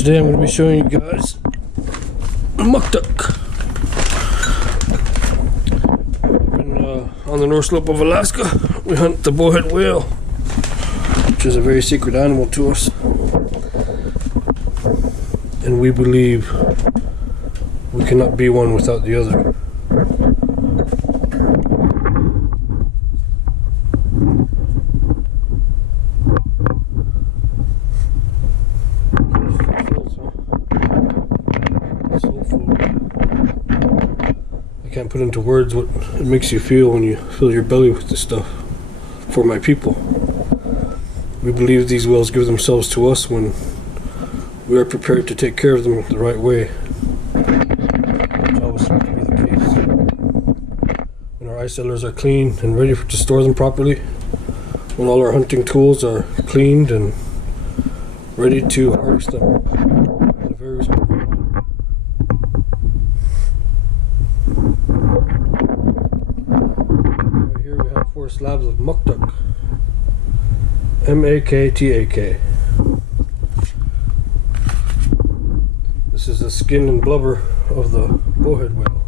Today I'm going to be showing you guys Maktak. On the North Slope of Alaska, we hunt the Bowhead whale, which is a very secret animal to us, and we believe we cannot be one without the other. I can't put into words what it makes you feel when you fill your belly with this stuff for my people. We believe these whales give themselves to us when we are prepared to take care of them the right way. Which always seems to be the case. When our ice cellars are clean and ready to store them properly, when all our hunting tools are cleaned and ready to harvest them in a very respectful manner. Slabs of Maktak, M-A-K-T-A-K. This is the skin and blubber of the Bowhead whale.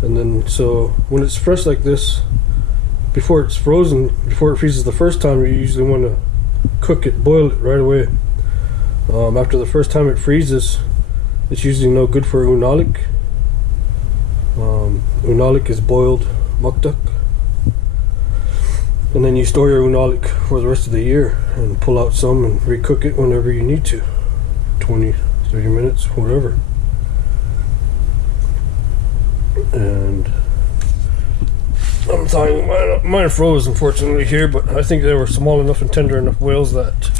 And then, so when it's fresh like this, before it's frozen, before it freezes the first time, you usually want to cook it, boil it right away. After the first time it freezes, it's usually no good for unalik. Unalik is boiled Maktak. And then you store your unalik for the rest of the year and pull out some and recook it whenever you need to. 20, 30 minutes, whatever. And I'm thawing mine froze unfortunately here, but I think they were small enough and tender enough whales that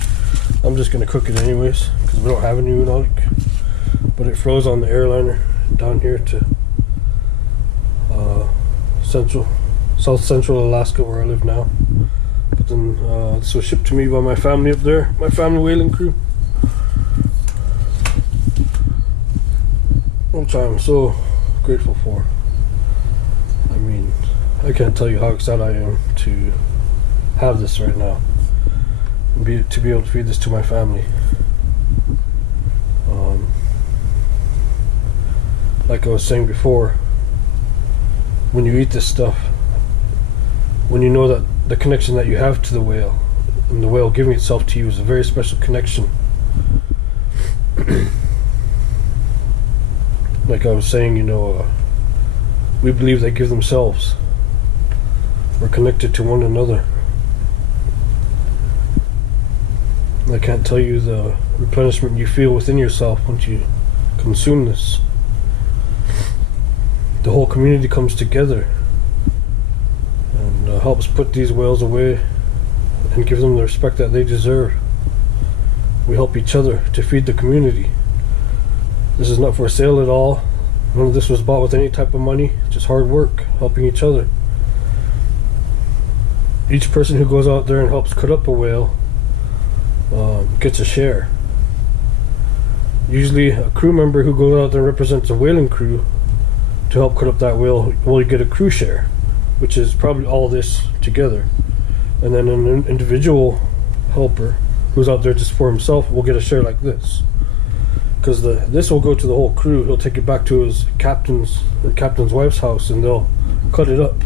I'm just going to cook it anyways because we don't have any unalik. But it froze on the airliner down here to South Central Alaska, where I live now. But then this was shipped to me by my family up there, my family whaling crew, which I'm so grateful for. I mean, I can't tell you how excited I am to have this right now and to be able to feed this to my family. Like I was saying before, when you eat this stuff, when you know that the connection that you have to the whale and the whale giving itself to you is a very special connection. Like I was saying, you know, we believe they give themselves. We're connected to one another. I can't tell you the replenishment you feel within yourself once you consume this. The whole community comes together and helps put these whales away and give them the respect that they deserve. We help each other to feed the community. This is not for sale at all. None of this was bought with any type of money, just hard work, helping each other. Each person who goes out there and helps cut up a whale gets a share. Usually a crew member who goes out there and represents a whaling crew to help cut up that whale will get a crew share, which is probably all this together. And then an individual helper who's out there just for himself will get a share like this, because this will go to the whole crew. He'll take it back to his captain's wife's house and they'll cut it up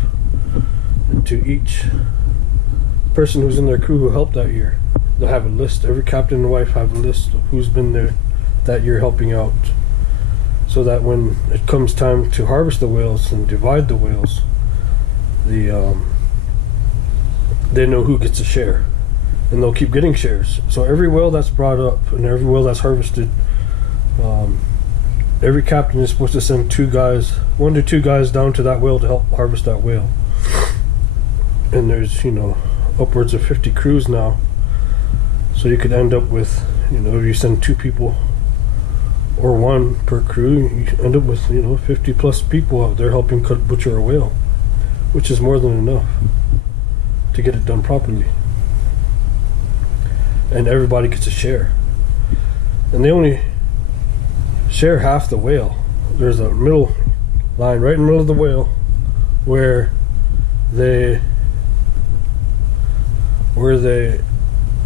into each person who's in their crew who helped that year. They'll have a list. Every captain and wife have a list of who's been there that year helping out, so that when it comes time to harvest the whales and divide the whales, they know who gets a share, and they'll keep getting shares. So every whale that's brought up and every whale that's harvested, every captain is supposed to send 1 to 2 guys down to that whale to help harvest that whale. And there's, you know, upwards of 50 crews now, so you could end up with, you know, if you send 2 people or 1 per crew, you end up with, you know, 50 plus people out there helping butcher a whale, which is more than enough to get it done properly. And everybody gets a share, and they only share half the whale. There's a middle line right in the middle of the whale where they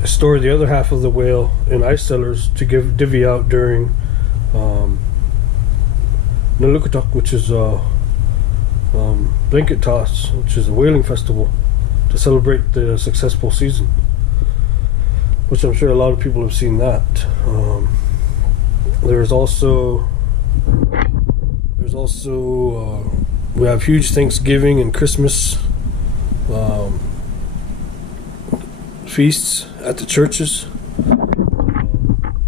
store the other half of the whale in ice cellars to divvy out during Nalukataq, which is blanket toss, which is a whaling festival to celebrate the successful season, which I'm sure a lot of people have seen that. There's also we have huge Thanksgiving and Christmas feasts at the churches.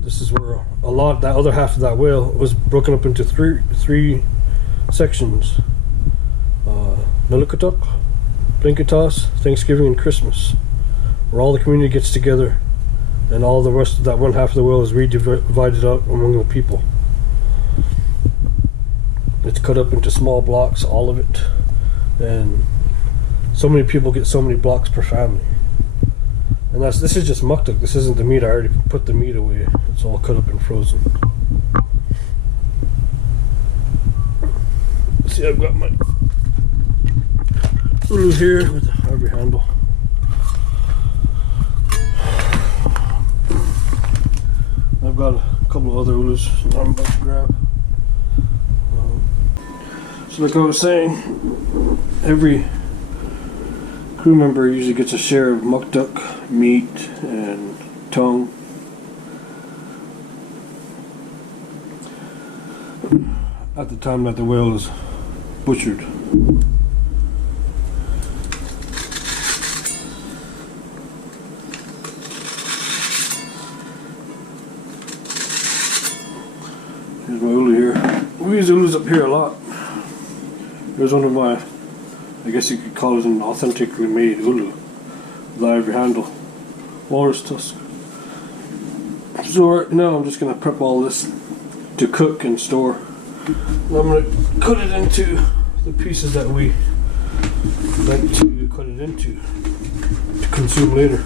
This is where that other half of that whale was broken up into three sections: Nalukataq, blanket toss, Thanksgiving, and Christmas, where all the community gets together, and all the rest of that one half of the whale is divided out among the people. It's cut up into small blocks, all of it, and so many people get so many blocks per family. And this is just Maktak. This isn't the meat. I already put the meat away. It's all cut up and frozen. See, I've got my ulu here with the Agviq handle. I've got a couple of other ulus I'm about to grab. So like I was saying, every crew member usually gets a share of Maktak, meat, and tongue. At the time that the whale is butchered. Here's my ulu here. We use ulus up here a lot. Here's one of my, I guess you could call it an authentically made ulu with ivory handle, walrus tusk. So right now I'm just going to prep all this to cook and store. And I'm going to cut it into the pieces that we like to cut it into to consume later.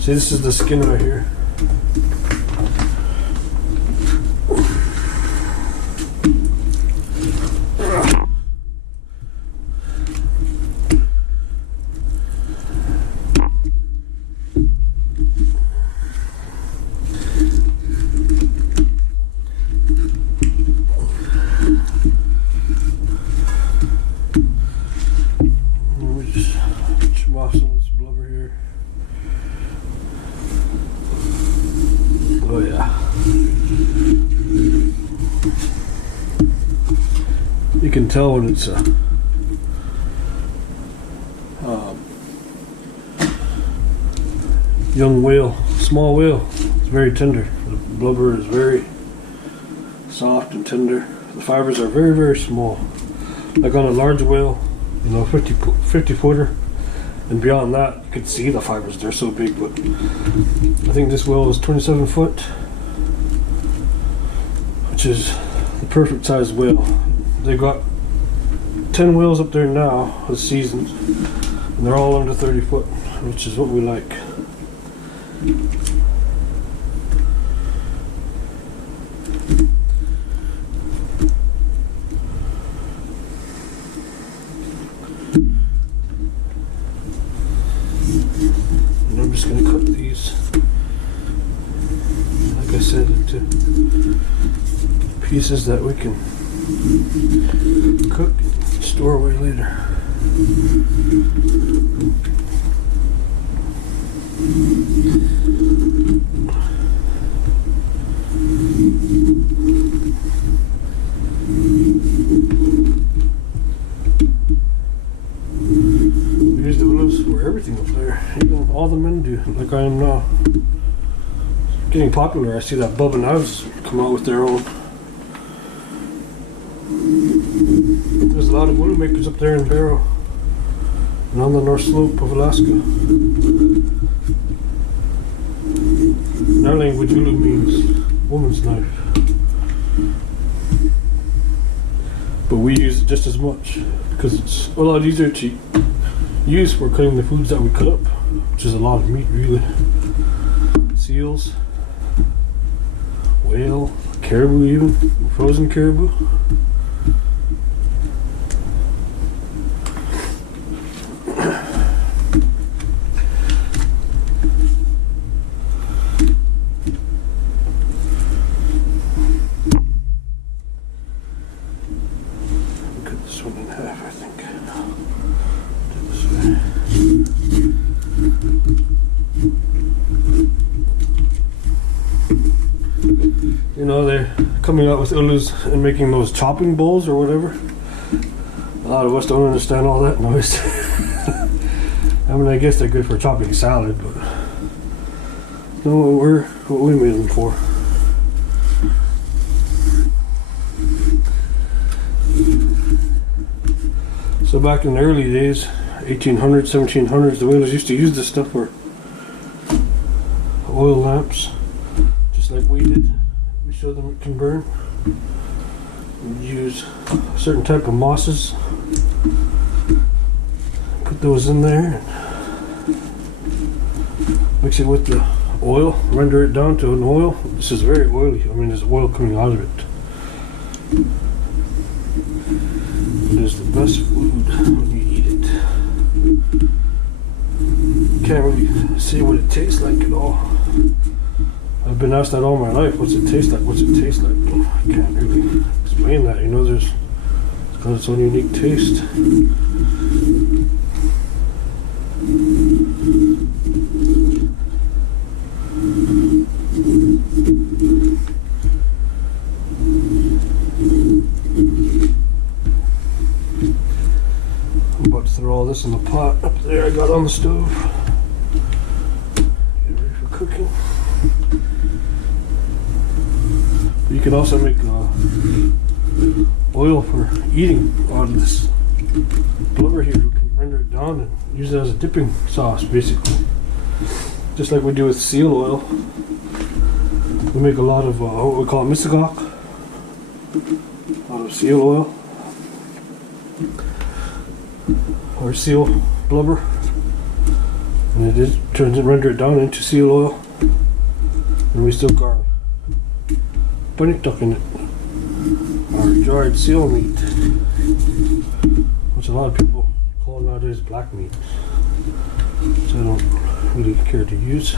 See, this is the skin right here. Oh yeah. You can tell when it's a young whale, small whale. It's very tender. The blubber is very soft and tender. The fibers are very, very small. Like on a large whale, 50 footer. And beyond that, you could see the fibers, they're so big, but I think this whale is 27 foot, which is the perfect size whale. They got 10 whales up there now this season, and they're all under 30 foot, which is what we like. I'm just going to cut these, like I said, into pieces that we can cook and store away later. We use the willows for everything up there. Even all the men do, like I am now. It's getting popular. I see that Bubba Knives come out with their own. There's a lot of willow makers up there in Barrow and on the North Slope of Alaska. In our language, willow means woman's knife, but we use it just as much because it's a lot easier to use for cutting the foods that we cut up, which is a lot of meat, really. Seals, whale, caribou, even frozen caribou. out with Ulus and making those chopping bowls or whatever. A lot of us don't understand all that noise. I mean, I guess they're good for chopping salad, but no, what we made them for. So back in the early days, 1800s, 1700s, the whalers used to use this stuff for oil lamps, just like we did. We showed them it can burn. We'd use a certain type of mosses, put those in there, mix it with the oil, render it down to an oil. This is very oily. I mean, there's oil coming out of it. It is the best food when you eat it. Can't really say what it tastes like at all. I've been asked that all my life. What's it taste like? What's it taste like? I can't really explain that. You know, it's got its own unique taste. I'm about to throw all this in the pot up there I got on the stove. Get ready for cooking. But you can also make oil for eating out of this blubber here. You can render it down and use it as a dipping sauce, basically. Just like we do with seal oil. We make a lot of what we call Maktak, out of seal oil. Or seal blubber, and it turns and render it down into seal oil, and we still got Maktak in it, our dried seal meat, which a lot of people call nowadays black meat, which I don't really care to use.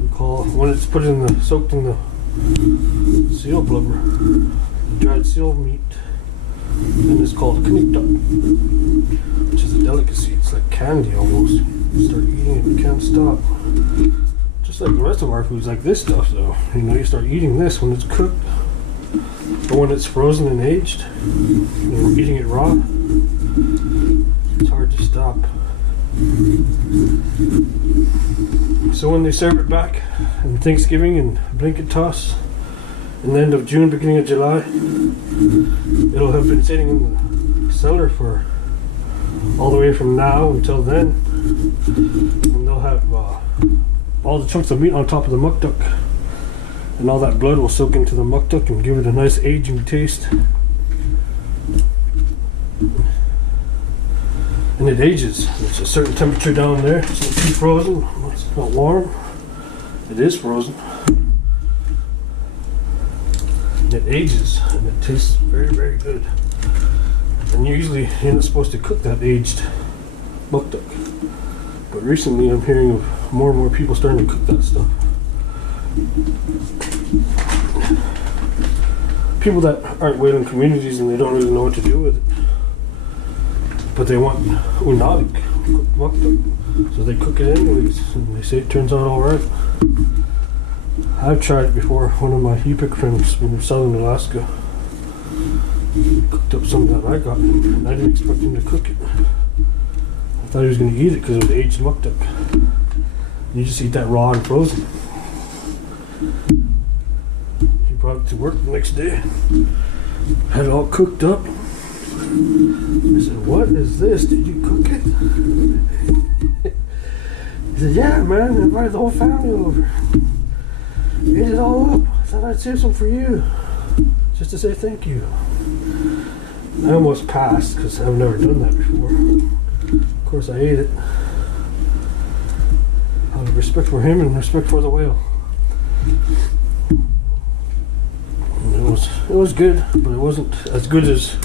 We call when it's put in the soaked in the seal blubber, dried seal meat, and it's called Maktak, which is a delicacy. It's like candy almost. You start eating it, you can't stop. Just like the rest of our foods, like this stuff though. You know, you start eating this when it's cooked, but when it's frozen and aged, you know, eating it raw, it's hard to stop. So when they serve it back in Thanksgiving and blanket toss, in the end of June, beginning of July, it'll have been sitting in the cellar for all the way from now until then, and they'll have all the chunks of meat on top of the Maktak, and all that blood will soak into the Maktak and give it a nice aging taste. And it ages. It's a certain temperature down there. It's not too frozen. It's not warm. It is frozen. It ages and it tastes very, very good. And usually you're not supposed to cook that aged Maktak, but recently I'm hearing of more and more people starting to cook that stuff. People that aren't whaling communities and they don't really know what to do with it, but they want unadik cooked Maktak, so they cook it anyways, and they say it turns out alright. I've tried it before. One of my Inupiat friends from southern Alaska cooked up some that I got, and I didn't expect him to cook it. I thought he was going to eat it because it was aged Maktak. You just eat that raw and frozen. He brought it to work the next day, had it all cooked up. I said, "What is this? Did you cook it?" He said, "Yeah, man, I invited the whole family over. Ate it all up. I thought I'd save some for you, just to say thank you." I almost passed because I've never done that before. Of course, I ate it out of respect for him and respect for the whale. And it was good, but it wasn't as good as